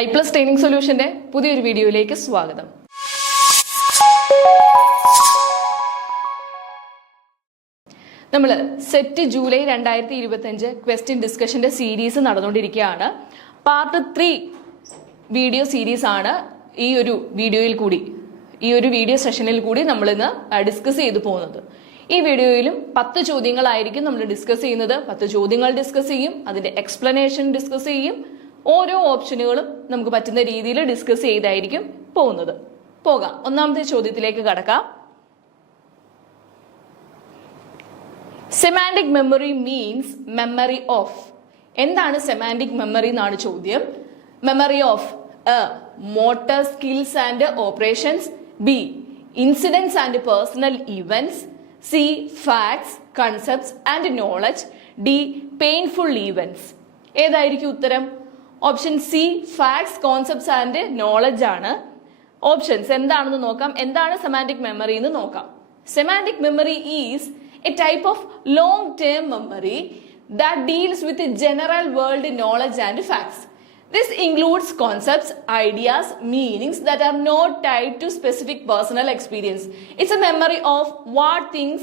iPlus training സൊല്യൂഷന്റെ പുതിയൊരു വീഡിയോയിലേക്ക് സ്വാഗതം. നമ്മൾ സെറ്റ് ജൂലൈ 2025 ക്വസ്റ്റ്യൻ ഡിസ്കഷന്റെ സീരീസ് നടന്നുകൊണ്ടിരിക്കുകയാണ്. പാർട്ട് 3 വീഡിയോ സീരീസ് ആണ് ഈ ഒരു വീഡിയോ സെഷനിൽ കൂടി നമ്മൾ ഇന്ന് ഡിസ്കസ് ചെയ്തു പോകുന്നത്. ഈ വീഡിയോയിലും 10 ചോദ്യങ്ങളായിരിക്കും നമ്മൾ ഡിസ്കസ് ചെയ്യുന്നത്. 10 ചോദ്യങ്ങൾ ഡിസ്കസ് ചെയ്യും, അതിന്റെ എക്സ്പ്ലനേഷൻ ഡിസ്കസ് ചെയ്യും. ഓരോ ഓപ്ഷനുകളും നമുക്ക് പറ്റുന്ന രീതിയിൽ ഡിസ്കസ് ചെയ്തായിരിക്കും പോകുന്നത്. പോകാം, ഒന്നാമത്തെ ചോദ്യത്തിലേക്ക് കടക്കാം. Semantic memory means memory of. എന്താണ് സെമാന്റിക് മെമ്മറി എന്നാണ് ചോദ്യം. Memory of A motor skills and operations, B incidents and personal events, C facts concepts and knowledge, D painful events. ഏതായിരിക്കും ഉത്തരം? Option C facts concepts and knowledge ആണ്. Options എന്താണെന്ന് നോക്കാം. എന്താണ് semantic memory എന്ന് നോക്കാം. Semantic memory is a type of long term memory that deals with general world knowledge and facts. This includes concepts, ideas, meanings that are not tied to specific personal experience. It's a memory of what things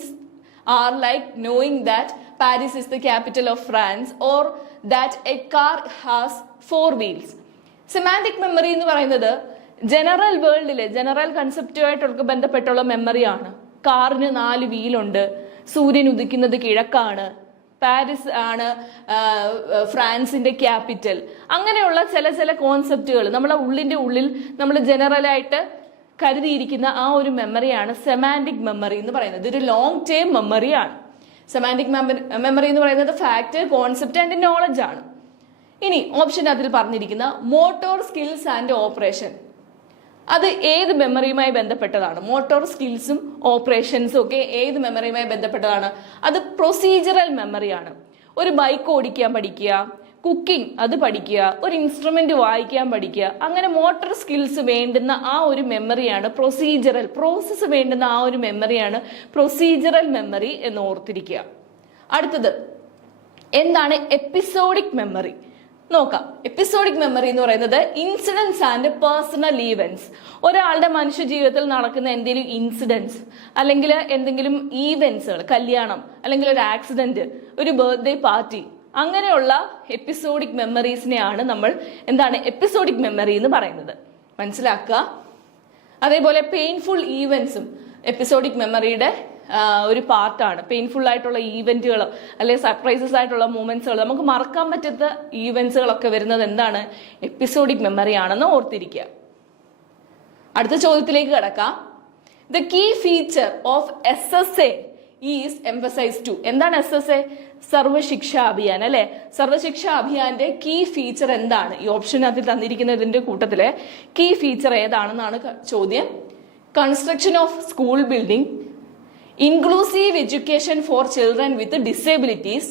are, like knowing that Paris is the capital of France or that a car has 4 wheels. Semantic memory എന്ന് പറയുന്നത് general വേൾഡിലെ general കൺസെപ്റ്റുമായിട്ട് ബന്ധപ്പെട്ടുള്ള മെമ്മറിയാണ്. കാറിന് 4 വീലുണ്ട്, സൂര്യൻ ഉദിക്കുന്നത് കിഴക്കാണ്, Paris ആണ് ഫ്രാൻസിന്റെ capital, അങ്ങനെയുള്ള ചില കോൺസെപ്റ്റുകൾ നമ്മളെ ഉള്ളിൽ നമ്മൾ ജനറലായിട്ട് കരുതിയിരിക്കുന്ന ആ ഒരു മെമ്മറിയാണ് സെമാന്റിക് മെമ്മറി എന്ന് പറയുന്നത്. ഇതൊരു ലോങ് ടേം മെമ്മറിയാണ്. സെമാന്റിക് മെമ്മറി എന്ന് പറയുന്നത് ഫാക്ട്, കോൺസെപ്റ്റ് ആൻഡ് നോളജ് ആണ്. ഇനി ഓപ്ഷൻ അതിൽ പറഞ്ഞിരിക്കുന്ന മോട്ടോർ സ്കിൽസ് ആൻഡ് ഓപ്പറേഷൻ, അത് ഏത് മെമ്മറിയുമായി ബന്ധപ്പെട്ടതാണ്? മോട്ടോർ സ്കിൽസും ഓപ്പറേഷൻസും ഒക്കെ ഏത് മെമ്മറിയുമായി ബന്ധപ്പെട്ടതാണ്? അത് പ്രൊസീജറൽ മെമ്മറിയാണ്. ഒരു ബൈക്ക് ഓടിക്കാൻ പഠിക്കുക, കുക്കിംഗ് അത് പഠിക്കുക, ഒരു ഇൻസ്ട്രുമെന്റ് വായിക്കാൻ പഠിക്കുക, അങ്ങനെ മോട്ടോർ സ്കിൽസ് വേണ്ടുന്ന ആ ഒരു മെമ്മറിയാണ് പ്രൊസീജറൽ. പ്രോസസ്സ് വേണ്ടുന്ന ആ ഒരു മെമ്മറിയാണ് പ്രൊസീജറൽ മെമ്മറി എന്ന് ഓർത്തിരിക്കുക. അടുത്തത് എന്താണ് എപ്പിസോഡിക് മെമ്മറി? നോക്കാം. എപ്പിസോഡിക് മെമ്മറി എന്ന് പറയുന്നത് ഇൻസിഡൻസ് ആൻഡ് പേഴ്സണൽ ഈവന്റ്സ്. ഒരാളുടെ മനുഷ്യ ജീവിതത്തിൽ നടക്കുന്ന എന്തെങ്കിലും ഇൻസിഡൻസ് അല്ലെങ്കിൽ എന്തെങ്കിലും ഈവന്റ്സുകൾ, കല്യാണം അല്ലെങ്കിൽ ഒരു ആക്സിഡന്റ്, ഒരു ബർത്ത്ഡേ പാർട്ടി, അങ്ങനെയുള്ള എപ്പിസോഡിക് മെമ്മറീസിനെയാണ് നമ്മൾ എന്താണ് എപ്പിസോഡിക് മെമ്മറി എന്ന് പറയുന്നത്. മനസ്സിലാക്കുക. അതേപോലെ പെയിൻഫുൾ ഈവന്റ്സും എപ്പിസോഡിക് മെമ്മറിയുടെ ഒരു പാർട്ടാണ്. പെയിൻഫുൾ ആയിട്ടുള്ള ഈവന്റുകൾ അല്ലെങ്കിൽ സർപ്രൈസസ് ആയിട്ടുള്ള മൂമെന്റ്സുകൾ, നമുക്ക് മറക്കാൻ പറ്റാത്ത ഈവന്റ്സുകളൊക്കെ വരുന്നത് എന്താണ്? എപ്പിസോഡിക് മെമ്മറി ആണെന്ന് ഓർത്തിരിക്കുക. അടുത്ത ചോദ്യത്തിലേക്ക് കടക്കാം. The key feature of SSA is emphasised to. എന്താണ് SSA? സർവശിക്ഷ അഭിയാൻ അല്ലെ. സർവശിക്ഷ അഭിയാന്റെ കീ ഫീച്ചർ എന്താണ്? ഈ ഓപ്ഷനകത്ത് തന്നിരിക്കുന്നതിന്റെ കൂട്ടത്തിലെ കീ ഫീച്ചർ ഏതാണെന്നാണ് ചോദ്യം. Construction of school building, inclusive education for children with disabilities,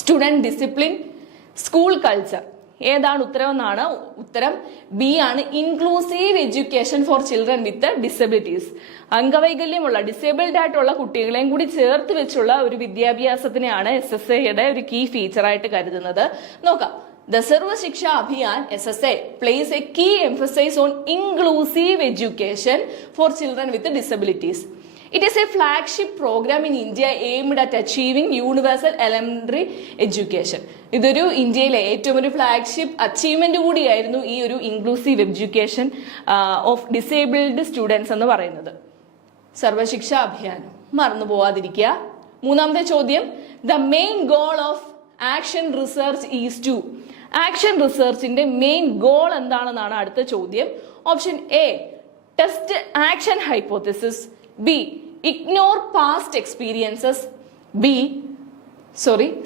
student discipline, school culture. ഏതാണ് ഉത്തരം എന്നാണ് ഉത്തരം. ബി ആണ്, inclusive education for children with disabilities. അംഗവൈകല്യമുള്ള ഡിസേബിൾഡ് ആയിട്ടുള്ള കുട്ടികളെയും കൂടി ചേർത്ത് വെച്ചുള്ള ഒരു വിദ്യാഭ്യാസത്തിനെയാണ് SSAയുടെ ഒരു കീ ഫീച്ചർ ആയിട്ട് കരുതുന്നത്. നോക്കാം. The Sarva Shiksha Abhiyan SSA plays a key emphasis on inclusive education for children with disabilities. It is a flagship program in India aimed at achieving universal elementary education. ഇതൊരു ഇന്ത്യയിലെ ഏറ്റവും ഒരു flagship achievement കൂടിയായിരുന്നു ഈ ഒരു inclusive education of disabled students എന്ന് പറയുന്നത്. സർവശിക്ഷ അഭിയാൻ മറന്നു പോവാതിരിക്കുക. മൂന്നാമത്തെ ചോദ്യം, the main goal of action research is to. Action റിസർച്ചിന്റെ മെയിൻ ഗോൾ എന്താണെന്നാണ് അടുത്ത ചോദ്യം. Option A test action hypothesis, B ignore past experiences,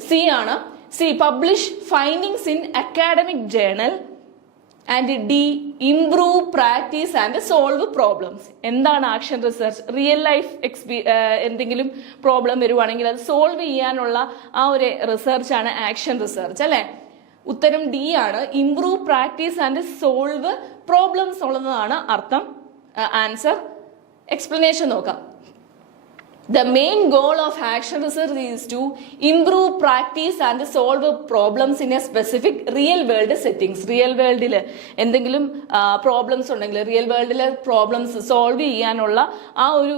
C ആണ്, C publish findings in academic journal, and D improve practice and solve problems. എന്താണ് action research? Real life എന്തെങ്കിലും problem വരുവാണെങ്കിൽ അത് solve ചെയ്യാനുള്ള ആ ഒരു റിസർച്ച് ആണ് ആക്ഷൻ റിസർച്ച് അല്ലെ. ഉത്തരം ഡി ആണ്, improve practice and solve problems ഉള്ളതാണ് അർത്ഥം. ആൻസർ. എക്സ്പ്ലനേഷൻ നോക്കാം. The main goal of action research is to improve practice and solve problems in a specific real world settings. Real വേൾഡിൽ എന്തെങ്കിലും problems ഉണ്ടെങ്കിൽ real വേൾഡിലെ problems solve ചെയ്യാനുള്ള ആ ഒരു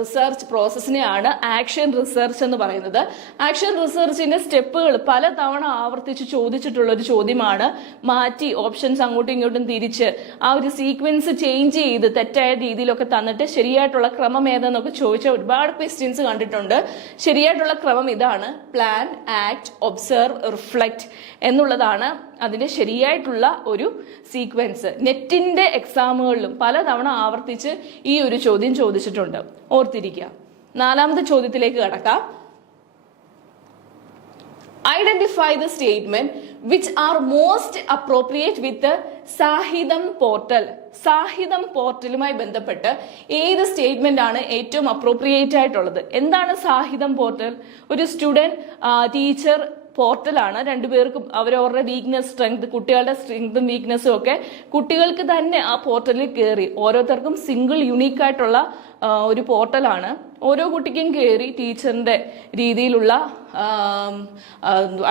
research പ്രോസസ്സിനെയാണ് action research എന്ന് പറയുന്നത്. ആക്ഷൻ റിസർച്ചിന്റെ സ്റ്റെപ്പുകൾ പലതവണ ആവർത്തിച്ച് ചോദിച്ചിട്ടുള്ള ഒരു ചോദ്യമാണ്. മാറ്റി ഓപ്ഷൻസ് അങ്ങോട്ടും ഇങ്ങോട്ടും തിരിച്ച് ആ ഒരു സീക്വൻസ് ചേഞ്ച് ചെയ്ത് തെറ്റായ രീതിയിലൊക്കെ തന്നിട്ട് ശരിയായിട്ടുള്ള ക്രമം ഏതെന്നൊക്കെ ചോദിച്ച ഒരുപാട് ക്വസ്റ്റ്യൻസ് കണ്ടിട്ടുണ്ട്. ശരിയായിട്ടുള്ള ക്രമം ഇതാണ്: പ്ലാൻ, ആക്ട്, ഒബ്സർവ്, റിഫ്ലക്ട് എന്നുള്ളതാണ് അതിന്റെ ശരിയായിട്ടുള്ള ഒരു സീക്വൻസ്. നെറ്റിന്റെ എക്സാമുകളിലും പലതവണ ആവർത്തിച്ച് ഈ ഒരു ചോദ്യം ചോദിച്ചിട്ടുണ്ട്, ഓർത്തിരിക്കുക. നാലാമത്തെ ചോദ്യത്തിലേക്ക് കടക്കാം. Identify the statement which are most appropriate with the Sahitham portal. Sahitham പോർട്ടലുമായി ബന്ധപ്പെട്ട് ഏത് സ്റ്റേറ്റ്മെന്റ് ആണ് ഏറ്റവും അപ്രോപ്രിയേറ്റ് ആയിട്ടുള്ളത്? എന്താണ് സാഹിതം പോർട്ടൽ? ഒരു സ്റ്റുഡന്റ് ടീച്ചർ പോർട്ടലാണ്. രണ്ടുപേർക്കും അവരവരുടെ വീക്ക്നെസ്, സ്ട്രെങ്ത്, കുട്ടികളുടെ സ്ട്രെങ്തും വീക്ക്നെസ്സും ഒക്കെ കുട്ടികൾക്ക് തന്നെ ആ പോർട്ടലിൽ കയറി ഓരോരുത്തർക്കും സിംഗിൾ യുണീക്ക് ആയിട്ടുള്ള ഒരു പോർട്ടലാണ്. ഓരോ കുട്ടിക്കും കയറി ടീച്ചറിന്റെ രീതിയിലുള്ള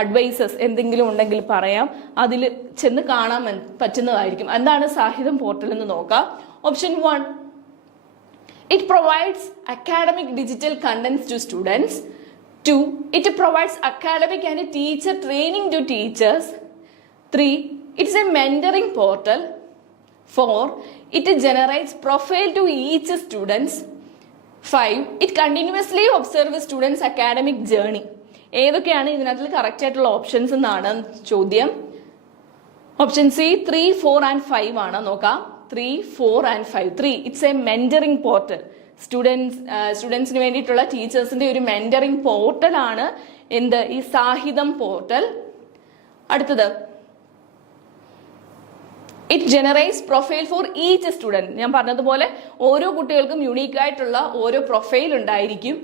അഡ്വൈസസ് എന്തെങ്കിലും ഉണ്ടെങ്കിൽ പറയാം, അതിൽ ചെന്ന് കാണാൻ പറ്റുന്നതായിരിക്കും. എന്താണ് സാഹിതം പോർട്ടൽ എന്ന് നോക്കാം. Option 1, it provides academic digital contents to students. 2, it provides academic and teacher training to teachers. 3, it's a mentoring portal. 4, it generates profile to each students. 5, it continuously observes students academic journey. ഏതൊക്കെയാണ് ഇതിനകത്ത് correct ആയിട്ടുള്ള options എന്നാണ് ചോദ്യം. Option C 3, 4 and 5 ആണ്. നോക്കാം. 3, 4 and 5. 3, it's a mentoring portal. സ്റ്റുഡൻസിന് വേണ്ടിയിട്ടുള്ള ടീച്ചേഴ്സിന്റെ ഒരു മെന്ററിംഗ് പോർട്ടലാണ് എന്ത്? ഈ സാഹിതം പോർട്ടൽ. അടുത്തത്, it generates profile for each student. ഞാൻ പറഞ്ഞതുപോലെ ഓരോ കുട്ടികൾക്കും യുണീക്ക് ആയിട്ടുള്ള ഓരോ പ്രൊഫൈൽ ഉണ്ടായിരിക്കും.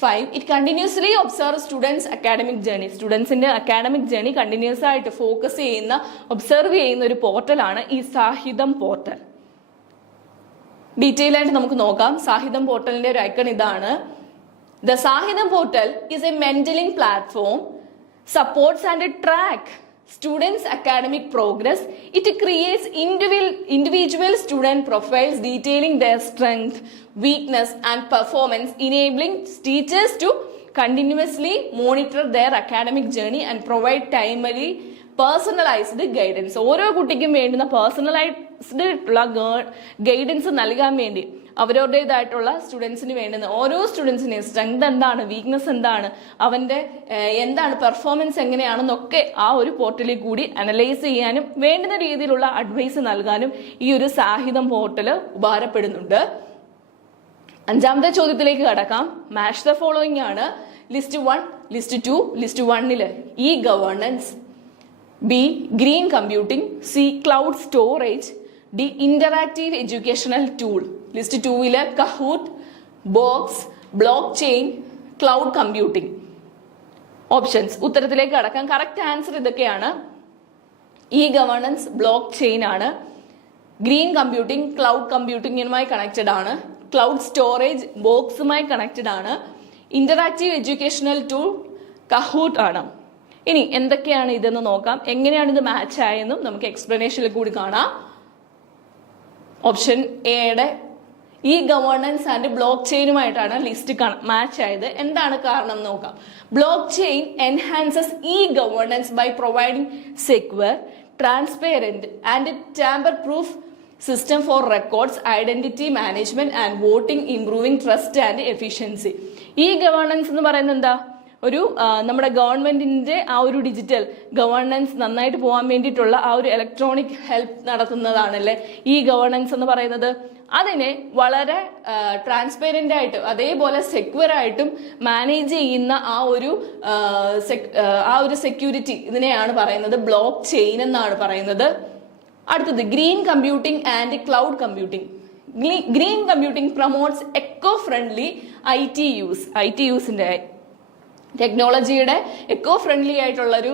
5, it continuously observe students academic journey. സ്റ്റുഡൻസിന്റെ അക്കാഡമിക് ജേർണി കണ്ടിന്യൂസ് ആയിട്ട് ഫോക്കസ് ചെയ്യുന്ന, ഒബ്സർവ് ചെയ്യുന്ന ഒരു പോർട്ടലാണ് ഈ സാഹിതം പോർട്ടൽ. ഡീറ്റെയിൽ ആയിട്ട് നമുക്ക് നോക്കാം. സാഹിതം പോർട്ടലിന്റെ ഒരു ഐക്കൺ ഇതാണ്. The Sahitham portal is a mentoring platform, supports and track students academic progress. It creates individual student profiles detailing their strength, weakness and performance, enabling teachers to continuously monitor their academic journey and provide timely personalised guidance. ഓരോ കുട്ടിക്കും വേണ്ടുന്ന personalised ഉള്ള guidance നൽകാൻ വേണ്ടി അവരവരുടേതായിട്ടുള്ള സ്റ്റുഡൻസിന് വേണ്ടുന്ന ഓരോ സ്റ്റുഡൻസിനെയും strength എന്താണ്, വീക്ക്നെസ് എന്താണ്, അവന്റെ എന്താണ് പെർഫോമൻസ് എങ്ങനെയാണെന്നൊക്കെ ആ ഒരു പോർട്ടലിൽ കൂടി അനലൈസ് ചെയ്യാനും വേണ്ടുന്ന രീതിയിലുള്ള അഡ്വൈസ് നൽകാനും ഈ ഒരു സാഹിതം പോർട്ടൽ ഉപകാരപ്പെടുന്നുണ്ട്. അഞ്ചാമത്തെ ചോദ്യത്തിലേക്ക് കടക്കാം. മാച്ച് ദ ഫോളോയിങ് ആണ്. List 1, list 2. List 1 e governance, B green computing, C cloud storage, D interactive educational tool. List 2 Kahoot, box, blockchain, cloud computing. Options ഉത്തരത്തിലേക്ക് കടക്കാം. കറക്റ്റ് ആൻസർ ഇതൊക്കെയാണ്. ഇ ഗവേണൻസ് ബ്ലോക്ക് ചെയിൻ ആണ്. Green computing cloud കമ്പ്യൂട്ടിംഗുമായി connected ആണ്. Cloud storage ബോക്സുമായി connected ആണ്. Interactive educational tool Kahoot ആണ്. ഇനി എന്തൊക്കെയാണ് ഇതെന്ന് നോക്കാം. എങ്ങനെയാണ് ഇത് മാച്ച് ആയെന്നും നമുക്ക് എക്സ്പ്ലനേഷനിൽ കൂടി കാണാം. ഓപ്ഷൻ എയുടെ ഇ ഗവേണൻസ് ആൻഡ് ബ്ലോക്ക് ചെയിനുമായിട്ടാണ് ലിസ്റ്റ് മാച്ച് ആയത്. എന്താണ് കാരണം നോക്കാം. Blockchain enhances e governance by providing secure, transparent and tamper proof system for records, identity management and voting, improving trust and efficiency. E governance എന്ന് പറയുന്നത് എന്താ? ഒരു നമ്മുടെ ഗവൺമെന്റിന്റെ ആ ഒരു ഡിജിറ്റൽ ഗവേണൻസ് നന്നായിട്ട് പോകാൻ വേണ്ടിയിട്ടുള്ള ആ ഒരു ഇലക്ട്രോണിക് ഹെൽപ്പ് നടത്തുന്നതാണല്ലേ ഈ ഗവേണൻസ് എന്ന് പറയുന്നത്. അതിനെ വളരെ ട്രാൻസ്പെറന്റ് ആയിട്ട് അതേപോലെ സെക്യൂർ ആയിട്ടും മാനേജ് ചെയ്യുന്ന ആ ഒരു സെക്യൂരിറ്റി ഇതിനെയാണ് പറയുന്നത് ബ്ലോക്ക് ചെയിൻ എന്നാണ് പറയുന്നത്. അടുത്തത് green computing and cloud computing. Green computing promotes eco friendly IT യൂസിന്റെ ടെക്നോളജിയുടെ എക്കോ ഫ്രണ്ട്ലി ആയിട്ടുള്ളൊരു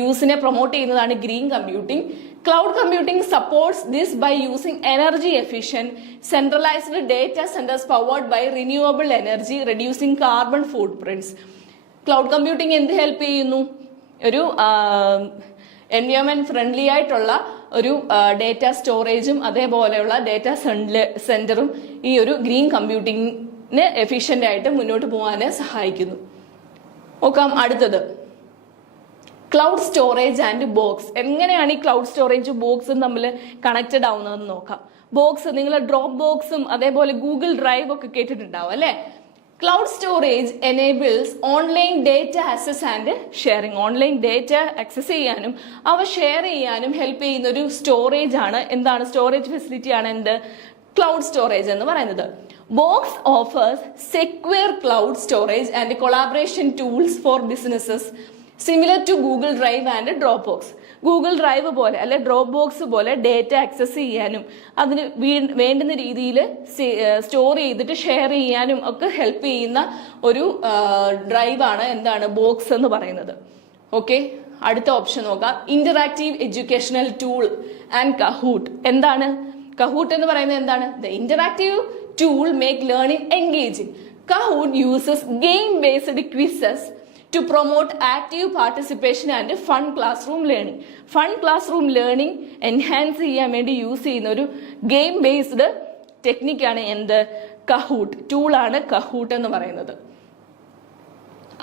യൂസിനെ പ്രൊമോട്ട് ചെയ്യുന്നതാണ് green computing. Cloud computing supports this by using energy efficient centralised data centres powered by renewable energy reducing carbon footprints. Cloud computing എന്ത് help ചെയ്യുന്നു? ഒരു environment friendly ആയിട്ടുള്ള ഒരു ഡേറ്റ സ്റ്റോറേജും അതേപോലെയുള്ള ഡേറ്റ സെന്ററും ഈ ഒരു ഗ്രീൻ കമ്പ്യൂട്ടിംഗിന് എഫിഷ്യന്റ് ആയിട്ട് മുന്നോട്ട് പോകാൻ സഹായിക്കുന്നു. നോക്കാം അടുത്തത്, ക്ലൗഡ് സ്റ്റോറേജ് ആൻഡ് ബോക്സ്. എങ്ങനെയാണ് ഈ ക്ലൗഡ് സ്റ്റോറേജും ബോക്സും തമ്മിൽ കണക്റ്റഡ് ആവുന്നതെന്ന് നോക്കാം. ബോക്സ്, നിങ്ങൾ ഡ്രോപ്പ് ബോക്സും അതേപോലെ ഗൂഗിൾ ഡ്രൈവ് ഒക്കെ കേട്ടിട്ടുണ്ടാവും അല്ലെ. Cloud storage enables online data access and sharing. Online data access ചെയ്യാനും അവ ഷെയർ ചെയ്യാനും ഹെൽപ്പ് ചെയ്യുന്ന ഒരു സ്റ്റോറേജ് ആണ്. എന്താണ്? സ്റ്റോറേജ് ഫെസിലിറ്റി ആണ് എന്ത്? ക്ലൗഡ് സ്റ്റോറേജ് എന്ന് പറയുന്നത്. Box offers secure cloud storage and collaboration tools for businesses similar to Google Drive and Dropbox. Google Drive പോലെ അല്ലെ ഡ്രോപ്പ് ബോക്സ് പോലെ ഡേറ്റ ആക്സസ് ചെയ്യാനും അതിന് വേണ്ടുന്ന രീതിയിൽ സ്റ്റോർ ചെയ്തിട്ട് ഷെയർ ചെയ്യാനും ഒക്കെ ഹെൽപ്പ് ചെയ്യുന്ന ഒരു ഡ്രൈവാണ് എന്താണ്? ബോക്സ് എന്ന് പറയുന്നത്. ഓക്കെ, അടുത്ത ഓപ്ഷൻ നോക്കാം. Interactive educational tool and കഹൂട്ട്. എന്താണ് കഹൂട്ട് എന്ന് പറയുന്നത്? എന്താണ്? The interactive tool make learning engaging. കഹൂട്ട് uses game based quizzes to promote active participation and fun classroom learning. Fun classroom learning enhance ചെയ്യാൻ വേണ്ടി യൂസ് ചെയ്യുന്ന ഒരു ഗെയിം ബേസ്ഡ് ടെക്നിക്കാണ് എന്ത്? കഹൂട്ട്. ടൂളാണ് കഹൂട്ട് എന്ന് പറയുന്നത്.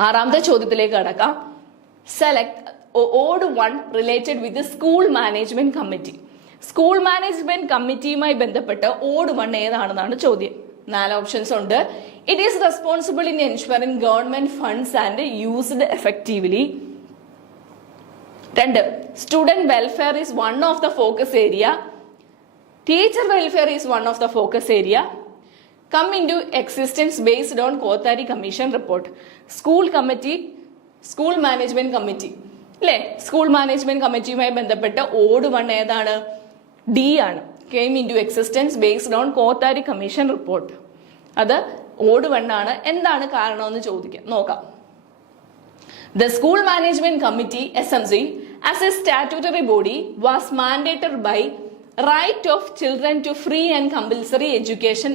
ആറാമത്തെ ചോദ്യത്തിലേക്ക് കടക്കാം. Select odd one related with school management committee. School management കമ്മിറ്റിയുമായി ബന്ധപ്പെട്ട് ഓഡ് വൺ ഏതാണെന്നാണ് ചോദ്യം. 4 ഓപ്ഷൻസ് ഉണ്ട്. It is responsible in ensuring government funds and used effectively. 2. Student welfare is one of the focus area. Teacher welfare is one of the focus area. Come into existence based on Kothari Commission report. School committee, school management committee. അല്ലേ? School management കമ്മിറ്റിയുമായി ബന്ധപ്പെട്ട odd one ഏതാണ്? D ആണ്. Came into existence based on Kothari Commission report. അത് odd one ആണ്. എന്താണ് കാരണമെന്ന് നോക്കാം. The School Management Committee (SMC) as a statutory body was mandated by Right of Children to Free and Compulsory Education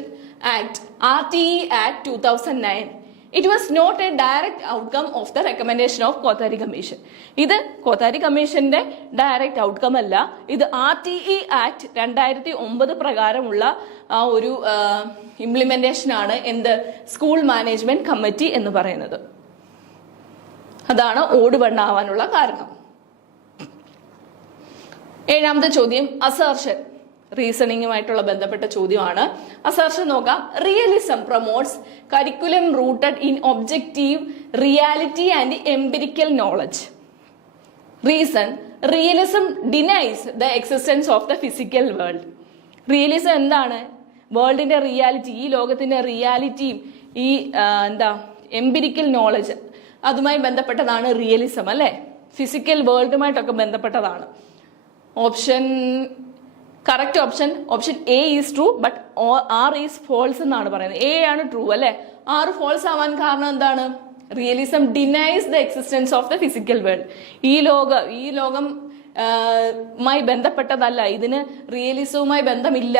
Act (RTE Act 2009). It was not a direct outcome of the recommendation of Kothari Commission. ഇത് കോത്താരി കമ്മീഷന്റെ direct outcome അല്ല. ഇത് RTE act 2009 പ്രകാരമുള്ള ആ ഒരു implementation ആണ് എന്ത്? School management committee എന്ന് പറയുന്നത്. അതാണ് ഓഡ് വൺ ആവാനുള്ള കാരണം. 7ാമത്തെ ചോദ്യം അസർഷൻ. റീസണിങ്ങുമായിട്ടുള്ള ബന്ധപ്പെട്ട ചോദ്യമാണ്. അസർഷൻ നോക്കാം. Realism promotes curriculum rooted in objective reality and empirical knowledge. Reason, realism denies the existence of the physical world. Realism എന്താണ്? വേൾഡിന്റെ റിയാലിറ്റി, ഈ ലോകത്തിന്റെ റിയാലിറ്റിയും ഈ എംപിരിക്കൽ നോളജ് അതുമായി ബന്ധപ്പെട്ടതാണ് റിയലിസം അല്ലെ. ഫിസിക്കൽ വേൾഡുമായിട്ടൊക്കെ ബന്ധപ്പെട്ടതാണ്. Correct option A is true but R is false എന്നാണ് പറയുന്നത്. എ ആണ് ട്രൂ അല്ലെ. ആർ ഫോൾസ് ആവാൻ കാരണം എന്താണ്? Realism denies the existence of the physical world. ഈ ലോകം മായി ബന്ധപ്പെട്ടതല്ല. ഇതിന് റിയലിസവുമായി ബന്ധമില്ല.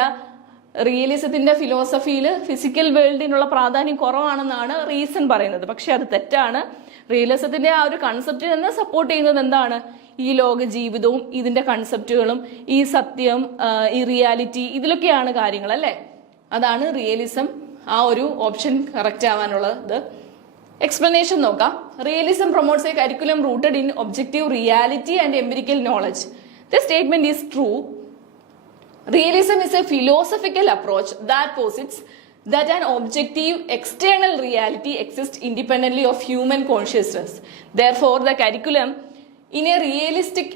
റിയലിസത്തിന്റെ ഫിലോസഫിയിൽ ഫിസിക്കൽ വേൾഡിനുള്ള പ്രാധാന്യം കുറവാണെന്നാണ് റീസൺ പറയുന്നത്. പക്ഷെ അത് തെറ്റാണ്. റിയലിസത്തിന്റെ ആ ഒരു കൺസെപ്റ്റ് തന്നെ സപ്പോർട്ട് ചെയ്യുന്നത് എന്താണ്? ഈ ലോക ജീവിതവും ഇതിന്റെ കൺസെപ്റ്റുകളും ഈ സത്യം, ഈ റിയാലിറ്റി, ഇതിലൊക്കെയാണ് കാര്യങ്ങൾ അല്ലെ. അതാണ് റിയലിസം. ആ ഒരു ഓപ്ഷൻ കറക്റ്റ് ആവാനുള്ളത്. എക്സ്പ്ലനേഷൻ നോക്കാം. Realism promotes A curriculum rooted in objective reality and empirical knowledge. The statement is true. Realism is a philosophical approach that posits that an objective external reality exists independently of human consciousness. Therefore, the curriculum in a realistic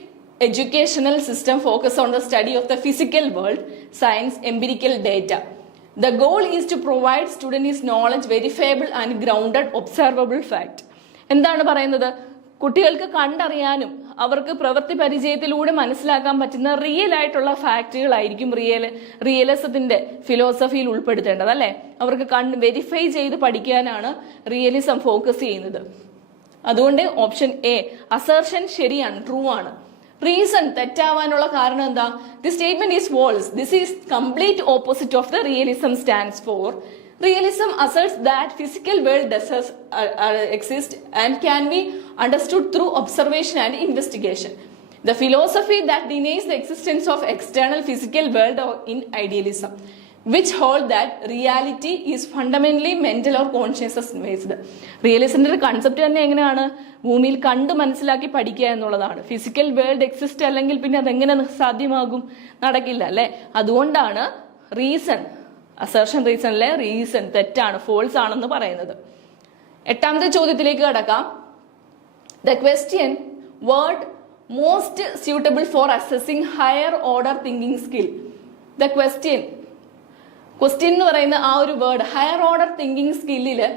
educational system focuses on the study of the physical world, science, empirical data. The goal is to provide students knowledge verifiable and grounded observable fact. എന്താണ് പറയുന്നത്? കുട്ടികൾക്ക് കണ്ടറിയാനും അവർക്ക് പ്രവൃത്തി പരിചയത്തിലൂടെ മനസ്സിലാക്കാൻ പറ്റുന്ന real ആയിട്ടുള്ള ഫാക്റ്റുകളായിരിക്കും റിയലിസത്തിന്റെ ഫിലോസഫിയിൽ ഉൾപ്പെടുത്തേണ്ടത് അല്ലെ. അവർക്ക് വെരിഫൈ ചെയ്ത് പഠിക്കാനാണ് റിയലിസം ഫോക്കസ് ചെയ്യുന്നത്. അതുകൊണ്ട് ഓപ്ഷൻ എ അസർഷൻ ശരിയാണ്, ട്രൂ ആണ്. റീസൺ തെറ്റാവാനുള്ള കാരണം എന്താ? The statement is false. This is complete opposite of the realism stands for. Realism asserts that physical world does exist and can be understood through observation and investigation. The philosophy that denies the existence of external physical world in idealism, which hold that reality is fundamentally mental or consciousness based. റിയലിസത്തിന്റെ ഒരു concept തന്നെ എങ്ങനെയാണ്? ഭൂമിയിൽ കണ്ട് മനസ്സിലാക്കി പഠിക്കുക എന്നുള്ളതാണ്. Physical world exist അല്ലെങ്കിൽ പിന്നെ അതെങ്ങനെ സാധ്യമാകും? നടക്കില്ല അല്ലെ? അതുകൊണ്ടാണ് റീസൺ, അസർഷൻ റീസണിലെ റീസൺ തെറ്റാണ്, ഫോൾസ് ആണെന്ന് പറയുന്നത്. എട്ടാമത്തെ ചോദ്യത്തിലേക്ക് കടക്കാം. The question word most suitable for assessing higher order thinking skill. The question എന്ന് പറയുന്ന ആ ഒരു വേർഡ് ഹയർ ഓർഡർ തിങ്കിങ് സ്കില്ലില്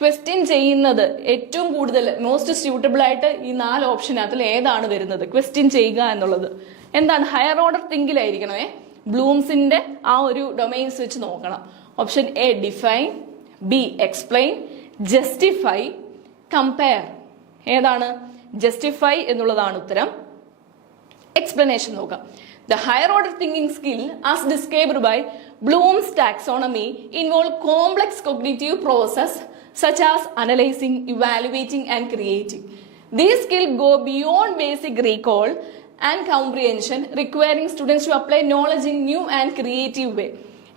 ക്വസ്റ്റ്യൻ ചെയ്യുന്നത് ഏറ്റവും കൂടുതൽ മോസ്റ്റ് സ്യൂട്ടബിൾ ആയിട്ട് ഈ 4 ഓപ്ഷനകത്തിൽ ഏതാണ് വരുന്നത്? ക്വസ്റ്റ്യൻ ചെയ്യുക എന്നുള്ളത് എന്താണ്? Higher order തിങ്കിലായിരിക്കണമേ. ബ്ലൂംസിന്റെ ആ ഒരു ഡൊമൈൻസ് വെച്ച് നോക്കണം. Option A define, B explain, justify, compare. ഏതാണ്? ജസ്റ്റിഫൈ എന്നുള്ളതാണ് ഉത്തരം. എക്സ്പ്ലനേഷൻ നോക്കാം. The higher order thinking skill as described by Bloom's taxonomy involve complex cognitive process such as analyzing, evaluating and creating. These skills go beyond basic recall and comprehension, requiring students to apply knowledge in new and creative way.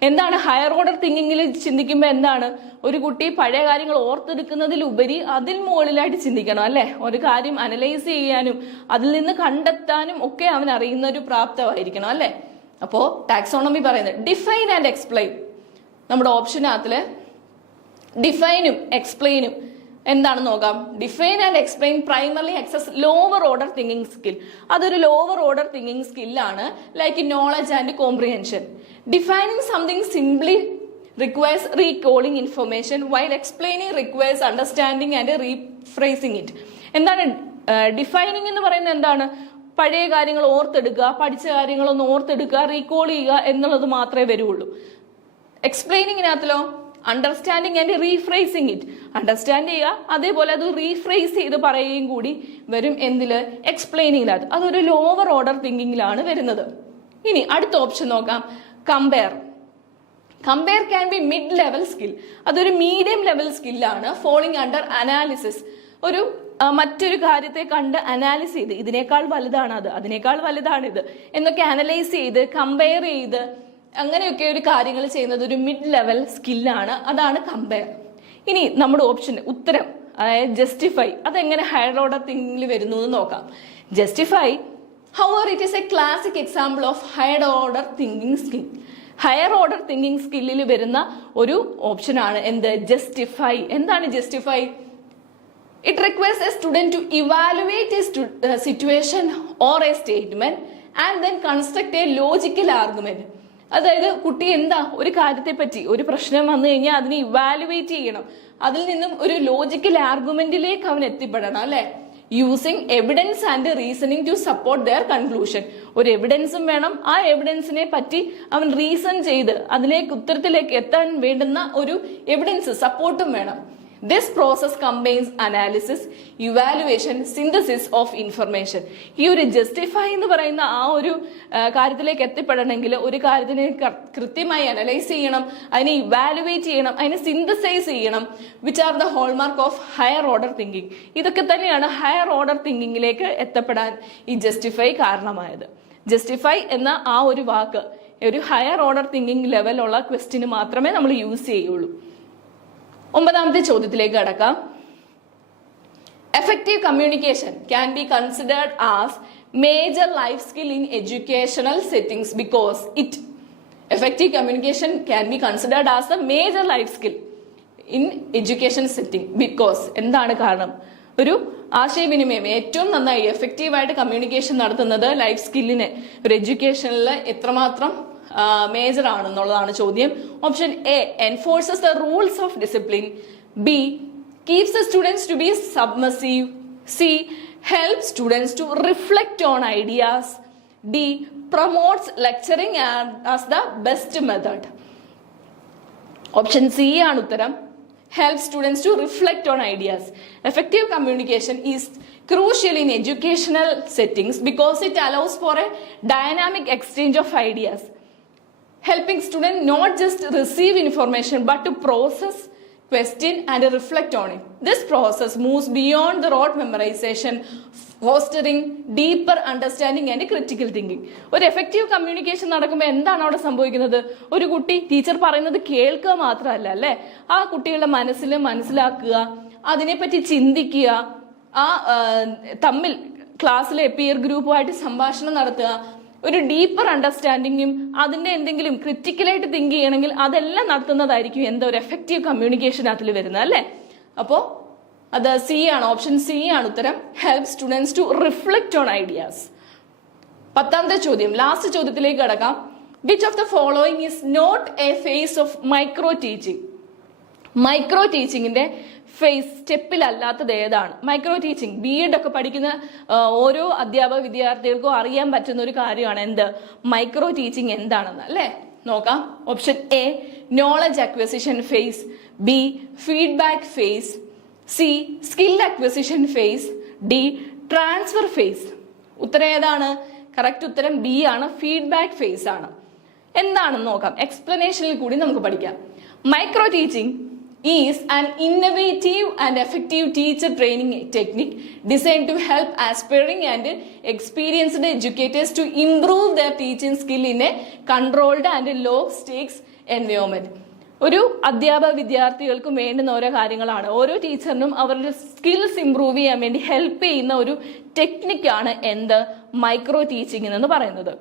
എന്താണ് higher order തിങ്കിങ്ങിൽ ചിന്തിക്കുമ്പോൾ എന്താണ്? ഒരു കുട്ടി പഴയ കാര്യങ്ങൾ ഓർത്തെടുക്കുന്നതിലുപരി അതിൽ മുകളിലായിട്ട് ചിന്തിക്കണം അല്ലെ? ഒരു കാര്യം അനലൈസ് ചെയ്യാനും അതിൽ നിന്ന് കണ്ടെത്താനും ഒക്കെ അവൻ അറിയുന്ന ഒരു പ്രാപ്തമായിരിക്കണം അല്ലെ? അപ്പോ ടാക്സോണമി പറയുന്നത് ഡിഫൈൻ ആൻഡ് എക്സ്പ്ലെയിൻ. നമ്മുടെ ഓപ്ഷനകത്തില് ഡിഫൈനും എക്സ്പ്ലെയിനും എന്താണെന്ന് നോക്കാം. Define and explain primarily assesses lower order thinking skill. അതൊരു ലോവർ ഓർഡർ തിങ്കിങ് സ്കില്ലാണ്, like knowledge and comprehension. Defining something simply requires recalling information while explaining requires understanding and rephrasing it. എന്താണ് defining എന്ന് പറയുന്നത്? എന്താണ്? പഴയ കാര്യങ്ങൾ ഓർത്തെടുക്കുക, പഠിച്ച കാര്യങ്ങളൊന്ന് ഓർത്തെടുക്കുക, റീകോൾ ചെയ്യുക എന്നുള്ളത് മാത്രമേ വരുള്ളൂ. എക്സ്പ്ലെയിനിങ്ങിനകത്തിലോ understanding and rephrasing it. Understand ചെയ്യുക, അതേപോലെ അത് റീഫ്രേസ് ചെയ്ത് പറയുകയും കൂടി വരും. എന്തില്? എക്സ്പ്ലെയിനിങ്ങിനകത്ത്. അതൊരു ലോവർ ഓർഡർ തിങ്കിങ്ങിലാണ് വരുന്നത്. ഇനി അടുത്ത ഓപ്ഷൻ നോക്കാം. Compare. Compare can be mid level skill. അതൊരു മീഡിയം ലെവൽ സ്കില്ലാണ്, ഫോളിങ് അണ്ടർ അനാലിസിസ്. ഒരു മറ്റൊരു കാര്യത്തെ കണ്ട് അനാലിസ് ചെയ്ത് ഇതിനേക്കാൾ വലുതാണ് അത്, അതിനേക്കാൾ വലുതാണ് ഇത് എന്നൊക്കെ അനലൈസ് ചെയ്ത് കമ്പയർ ചെയ്ത് അങ്ങനെയൊക്കെ ഒരു കാര്യങ്ങൾ ചെയ്യുന്നത് ഒരു മിഡ് ലെവൽ സ്കില്ലാണ്. അതാണ് കമ്പയർ. ഇനി നമ്മുടെ ഓപ്ഷൻ ഉത്തരം, അതായത് ജസ്റ്റിഫൈ, അതെങ്ങനെ ഹയർ ഓർഡർ തിങ്കിങ്ങിൽ വരുന്നു എന്ന് നോക്കാം. Justify, however, it is a classic example of higher order thinking skill. Higher order thinking സ്കില്ലിൽ വരുന്ന ഒരു ഓപ്ഷനാണ് എന്ത്? ജസ്റ്റിഫൈ. എന്താണ് justify? It requires a student to evaluate a situation or a statement and then construct a logical argument. അതായത് കുട്ടി എന്താ ഒരു കാര്യത്തെ പറ്റി ഒരു പ്രശ്നം വന്നു കഴിഞ്ഞാൽ അതിനെ ഇവാലുവേറ്റ് ചെയ്യണം, അതിൽ നിന്നും ഒരു ലോജിക്കൽ ആർഗ്യുമെന്റിലേക്ക് അവൻ എത്തിപ്പെടണം അല്ലെ? Using evidence and reasoning to support their conclusion. ഒരു എവിഡൻസും വേണം, ആ എവിഡൻസിനെ പറ്റി അവൻ റീസൺ ചെയ്ത് അതിലേക്ക് ഉത്തരത്തിലേക്ക് എത്താൻ വേണ്ടുന്ന ഒരു എവിഡൻസ് സപ്പോർട്ടും വേണം. This process combines analysis, evaluation, synthesis of information. ഈ ഒരു ജസ്റ്റിഫൈ എന്ന് പറയുന്ന ആ ഒരു കാര്യത്തിലേക്ക് എത്തിപ്പെടണമെങ്കിൽ ഒരു കാര്യത്തിനെ കൃത്യമായി അനലൈസ് ചെയ്യണം, അതിനെ ഇവാലുവേറ്റ് ചെയ്യണം, അതിനെ സിന്തസൈസ് ചെയ്യണം, which are the hallmark of higher order thinking. ഇതൊക്കെ തന്നെയാണ് ഹയർ ഓർഡർ തിങ്കിങ്ങിലേക്ക് എത്തപ്പെടാൻ ഈ ജസ്റ്റിഫൈ കാരണമായത്. ജസ്റ്റിഫൈ എന്ന ആ ഒരു വാക്ക് ഒരു ഹയർ ഓർഡർ തിങ്കിങ് ലെവലുള്ള ക്വസ്റ്റിന് മാത്രമേ നമ്മൾ യൂസ് ചെയ്യുള്ളൂ. 9ാമത്തെ ചോദ്യത്തിലേക്ക് കടക്കാം. Effective communication can be considered as major life skill in educational settings because it. Effective communication can be considered as A major life skill in education setting because. എന്താണ് കാരണം? ഒരു ആശയവിനിമയം ഏറ്റവും നന്നായി എഫക്റ്റീവായിട്ട് കമ്മ്യൂണിക്കേഷൻ നടത്തുന്നത് ലൈഫ് സ്കില്ലിനെ ഒരു എഡ്യൂക്കേഷനിൽ എത്രമാത്രം മേജർ ആണെന്നുള്ളതാണ് ചോദ്യം. Option A enforces the rules of discipline, B keeps the students to be submissive, C help students to reflect on ideas, D promotes lecturing as the best method. Option C ആണ് ഉത്തരം. helps students to reflect on ideas. Effective communication is crucial in educational settings because it allows for a dynamic exchange of ideas, helping students not just receive information but to process, question and reflect on it. This process moves beyond the rote memorization, fostering deeper understanding and critical thinking. ഒരു effective communication നടക്കുമ്പോൾ എന്താണ് അവിടെ സംഭവിക്കുന്നത്? ഒരു കുട്ടി teacher പറയുന്നത് കേൾക്കുക മാത്രമല്ല അല്ലെ, ആ കുട്ടികളുടെ മനസ്സിൽ മനസ്സിലാക്കുക, അതിനെപ്പറ്റി ചിന്തിക്കുക, ആ തമ്മിൽ ക്ലാസ്സിലെ പിയർ ഗ്രൂപ്പുമായിട്ട് സംഭാഷണം നടത്തുക, ഒരു ഡീപ്പർ അണ്ടർസ്റ്റാൻഡിങ്ങും അതിന്റെ എന്തെങ്കിലും ക്രിറ്റിക്കലായിട്ട് തിങ്ക് ചെയ്യണമെങ്കിൽ അതെല്ലാം നടത്തുന്നതായിരിക്കും എന്താ ഒരു എഫക്റ്റീവ് കമ്മ്യൂണിക്കേഷൻ അതിൽ വരുന്നത് അല്ലെ. അപ്പോ അത് സി ആണ്, ഓപ്ഷൻ സി ആണ് ഉത്തരം. Help students to reflect on ideas. 10ാമത്തെ ചോദ്യം, ലാസ്റ്റ് ചോദ്യത്തിലേക്ക് കടക്കാം. Which of the following is not a phase of micro teaching? Micro ടീച്ചിങ്ങിന്റെ ഫേസ് സ്റ്റെപ്പിലല്ലാത്തത് ഏതാണ്? മൈക്രോ ടീച്ചിങ് ബി.എഡ് ഒക്കെ പഠിക്കുന്ന ഓരോ അധ്യാപക വിദ്യാർത്ഥികൾക്കും അറിയാൻ പറ്റുന്ന ഒരു കാര്യമാണ് എന്ത് മൈക്രോ ടീച്ചിങ് എന്താണെന്ന് അല്ലെ. നോക്കാം. Option A knowledge acquisition phase, B feedback phase, C skill acquisition phase, D transfer phase. ഉത്തരം ഏതാണ്? കറക്റ്റ് ഉത്തരം ബി ആണ്, ഫീഡ്ബാക്ക് ഫേസ് ആണ്. എന്താണെന്ന് നോക്കാം. എക്സ്പ്ലനേഷനിൽ കൂടി നമുക്ക് പഠിക്കാം. Micro teaching is an innovative and effective teacher training technique designed to help aspiring and experienced educators to improve their teaching skill in a controlled and low stakes environment. ഒരു അധ്യാപക വിദ്യാർത്ഥികൾക്കും വേണ്ടുന്ന ഓരോ കാര്യങ്ങളാണ്. ഓരോ ടീച്ചറിനും അവരുടെ സ്കിൽസ് ഇംപ്രൂവ് ചെയ്യാൻ വേണ്ടി ഹെൽപ്പ് ചെയ്യുന്ന ഒരു ടെക്നിക്കാണ് എന്ത് മൈക്രോ ടീച്ചിങ് എന്ന് പറയുന്നത്.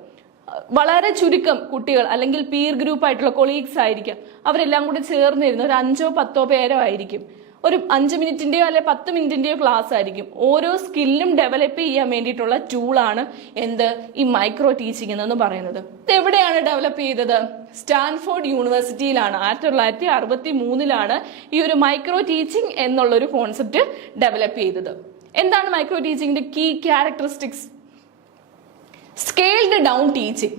വളരെ ചുരുക്കം കുട്ടികൾ അല്ലെങ്കിൽ പീർ ഗ്രൂപ്പ് ആയിട്ടുള്ള കൊളീഗ്സ് ആയിരിക്കാം, അവരെല്ലാം കൂടി ചേർന്നിരുന്ന ഒരു 5-10 പേരോ ആയിരിക്കും. ഒരു 5 മിനിറ്റിന്റെയോ അല്ലെ 10 മിനിറ്റിന്റെയോ ക്ലാസ് ആയിരിക്കും. ഓരോ സ്കില്ലും ഡെവലപ്പ് ചെയ്യാൻ വേണ്ടിയിട്ടുള്ള ടൂളാണ് എന്ത് ഈ മൈക്രോ ടീച്ചിങ് എന്ന് പറയുന്നത്. ഇത് എവിടെയാണ് ഡെവലപ്പ് ചെയ്തത്? സ്റ്റാൻഫോർഡ് യൂണിവേഴ്സിറ്റിയിലാണ്. 1963 ഈ ഒരു മൈക്രോ ടീച്ചിങ് എന്നുള്ള ഒരു കോൺസെപ്റ്റ് ഡെവലപ്പ് ചെയ്തത്. എന്താണ് മൈക്രോ ടീച്ചിങ്ങിന്റെ key characteristics? Scaled down teaching.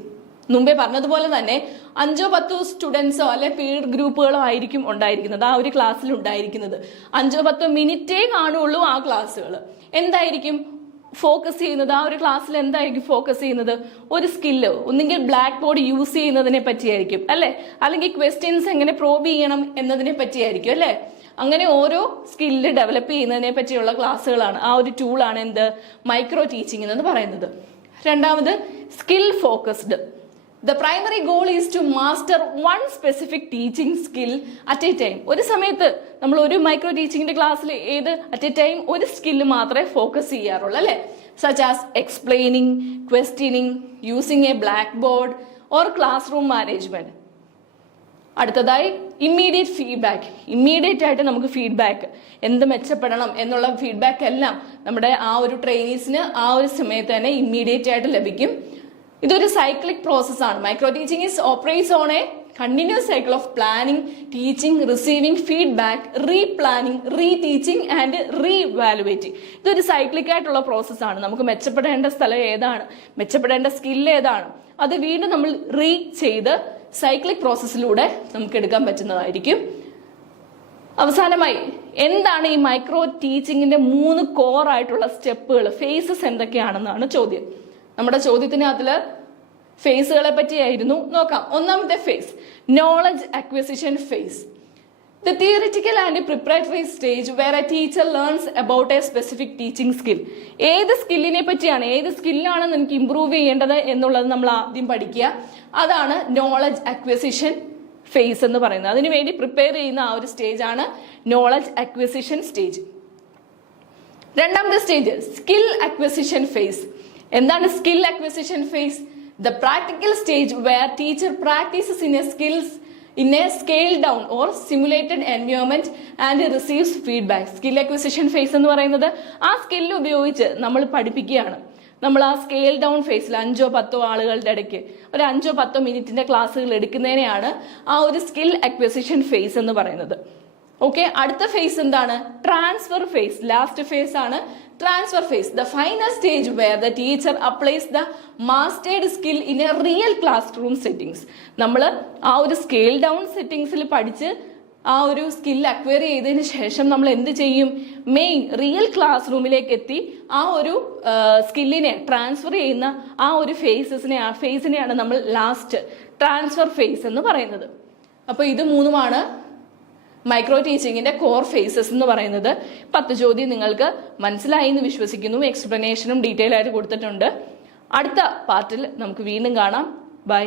മുമ്പേ പറഞ്ഞതുപോലെ തന്നെ 5-10 സ്റ്റുഡൻസോ അല്ലെ പീർ ഗ്രൂപ്പുകളോ ആയിരിക്കും ഉണ്ടായിരിക്കുന്നത് ആ ഒരു ക്ലാസ്സിൽ ഉണ്ടായിരിക്കുന്നത്. 5-10 മിനിറ്റേ കാണുള്ളൂ ആ ക്ലാസ്സുകൾ. എന്തായിരിക്കും ഫോക്കസ് ചെയ്യുന്നത്? ആ ഒരു ക്ലാസ്സിൽ എന്തായിരിക്കും ഫോക്കസ് ചെയ്യുന്നത്? ഒരു സ്കില്ല്, ഒന്നുകിൽ ബ്ലാക്ക് ബോർഡ് യൂസ് ചെയ്യുന്നതിനെ പറ്റിയായിരിക്കും അല്ലെ, അല്ലെങ്കിൽ ക്വസ്റ്റ്യൻസ് എങ്ങനെ പ്രോബ് ചെയ്യണം എന്നതിനെ പറ്റിയായിരിക്കും അല്ലെ. അങ്ങനെ ഓരോ സ്കില്ല് ഡെവലപ്പ് ചെയ്യുന്നതിനെ പറ്റിയുള്ള ക്ലാസ്സുകളാണ്, ആ ഒരു ടൂളാണ് എന്ത് മൈക്രോ ടീച്ചിങ് എന്ന് പറയുന്നത്. രണ്ടാമത് skill focused. The primary goal is to master one specific teaching skill at a time. ഒരു സമയത്ത് നമ്മൾ ഒരു മൈക്രോ ടീച്ചിങ്ങിന്റെ ക്ലാസ്സിൽ അറ്റ് എ ടൈം ഒരു സ്കില്ല് മാത്രമേ ഫോക്കസ് ചെയ്യാറുള്ളൂ അല്ലെ. Such as explaining, questioning, using a blackboard or classroom management. അടുത്തതായി ഇമ്മീഡിയറ്റ് ഫീഡ്ബാക്ക്. ഇമ്മീഡിയറ്റ് ആയിട്ട് നമുക്ക് ഫീഡ്ബാക്ക് എന്ത് മെച്ചപ്പെടണം എന്നുള്ള ഫീഡ്ബാക്ക് എല്ലാം നമ്മുടെ ആ ഒരു ട്രെയിനീസിന് ആ ഒരു സമയത്ത് തന്നെ ഇമ്മീഡിയറ്റ് ആയിട്ട് ലഭിക്കും. ഇതൊരു സൈക്ലിക് പ്രോസസ്സാണ്. Micro teaching is operates on a continuous cycle of planning, teaching, receiving feedback, replanning, reteaching and reevaluating. ഇതൊരു സൈക്ലിക് ആയിട്ടുള്ള പ്രോസസ്സാണ്. നമുക്ക് മെച്ചപ്പെടേണ്ട സ്ഥലം ഏതാണ്, മെച്ചപ്പെടേണ്ട സ്കില്ല് ഏതാണ്, അത് വീണ്ടും നമ്മൾ റീ ചെയ്ത് സൈക്ലിക് പ്രോസസ്സിലൂടെ നമുക്ക് എടുക്കാൻ പറ്റുന്നതായിരിക്കും. അവസാനമായി എന്താണ് ഈ മൈക്രോ ടീച്ചിങ്ങിന്റെ 3 കോർ ആയിട്ടുള്ള സ്റ്റെപ്പുകൾ, ഫേസസ് എന്തൊക്കെയാണെന്നാണ് ചോദ്യം. നമ്മുടെ ചോദ്യത്തിന് അതില് ഫേസുകളെ പറ്റിയായിരുന്നു. നോക്കാം. ഒന്നാമത്തെ phase knowledge acquisition phase. The theoretical and preparatory stage where a teacher learns about a specific teaching skill. ഏത് സ്കില്ലിനെ പറ്റിയാണ്, ഏത് സ്കില്ലാണ് നമുക്ക് ഇംപ്രൂവ് ചെയ്യേണ്ടത് എന്നുള്ളത് നമ്മൾ ആദ്യം പഠിക്കുക. അതാണ് നോളജ് അക്വിസിഷൻ ഫേസ് എന്ന് പറയുന്നത്. അതിനുവേണ്ടി പ്രിപ്പയർ ചെയ്യുന്ന ആ ഒരു സ്റ്റേജ് ആണ് നോളജ് അക്വിസിഷൻ സ്റ്റേജ്. രണ്ടാമത്തെ സ്റ്റേജ് സ്കിൽ അക്വിസിഷൻ ഫേസ്. എന്താണ് skill acquisition phase? The practical stage where teacher practices in a scaled down or simulated environment and receives feedback. Skill acquisition phase എന്ന് പറയുന്നത് ആ skill ഉപയോഗിച്ച് നമ്മൾ പഠിപ്പിക്കുകയാണ്. നമ്മൾ ആ സ്കെയിൽ ഡൗൺ ഫേസിൽ 5-10 ആളുകളുടെ ഇടയ്ക്ക് ഒരു 5-10 മിനിറ്റിന്റെ ക്ലാസ്സുകൾ എടുക്കുന്നതിനെയാണ് ആ ഒരു സ്കിൽ അക്വിസിഷൻ ഫേസ് എന്ന് പറയുന്നത്. ഓക്കെ, അടുത്ത ഫേസ് എന്താണ്? Transfer phase. ലാസ്റ്റ് ഫേസ് ആണ് transfer phase. The final stage where the teacher applies the mastered skill in a real classroom settings. നമ്മൾ ആ ഒരു സ്കെയിൽ ഡൗൺ സെറ്റിംഗ്സിൽ പഠിച്ച് ആ ഒരു സ്കിൽ അക്വയർ ചെയ്തതിന് ശേഷം നമ്മൾ എന്ത് ചെയ്യും? മെയിൻ റിയൽ ക്ലാസ് റൂമിലേക്ക് എത്തി ആ ഒരു സ്കില്ലിനെ ട്രാൻസ്ഫർ ചെയ്യുന്ന ആ ഒരു ഫേസിനെയാണ് നമ്മൾ ലാസ്റ്റ് ട്രാൻസ്ഫർ ഫേസ് എന്ന് പറയുന്നത്. അപ്പൊ ഇത് മൂന്നുമാണ് മൈക്രോ ടീച്ചിങ്ങിന്റെ കോർ ഫേസസ് എന്ന് പറയുന്നത്. 10 ചോദ്യം നിങ്ങൾക്ക് മനസ്സിലായി എന്ന് വിശ്വസിക്കുന്നു. എക്സ്പ്ലനേഷനും ഡീറ്റെയിൽ ആയിട്ട് കൊടുത്തിട്ടുണ്ട്. അടുത്ത പാർട്ടിൽ നമുക്ക് വീണ്ടും കാണാം. ബൈ.